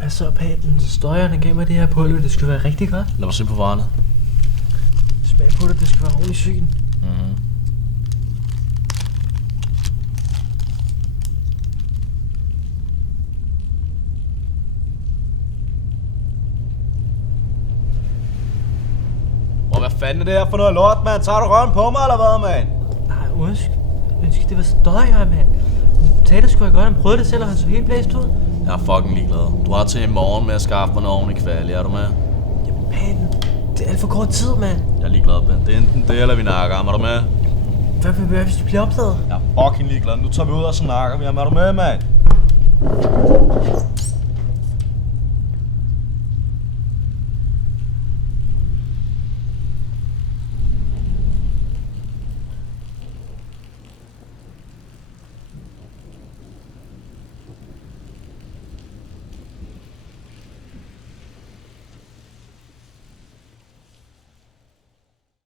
Hvad så, Paten? Støjerne gav mig det her pulver. Det skulle være rigtig godt. Lad mig se på varerne. Smag på det. Det skal være ordentligt syn. Hvad fanden er det her for noget lort, mand? Tager du røven på mig, eller hvad, mand? Nej, undskyld. Det var støj her, mand. Sagde, det skulle være godt. Han prøvede det selv, og han så helt blæst ud. Jeg er fucking ligeglad. Du har til i morgen med at skaffe mig noget ordentligt kvalie, er du med? Jamen, Paten. Det er alt for kort tid, mand. Jeg er ligeglad, mand. Det er enten det, eller vi nakker. Er du med? Hvad vil vi gøre, hvis du bliver opdaget? Jeg er fucking ligeglad. Nu tager vi ud og så nakker vi. Er du med, mand?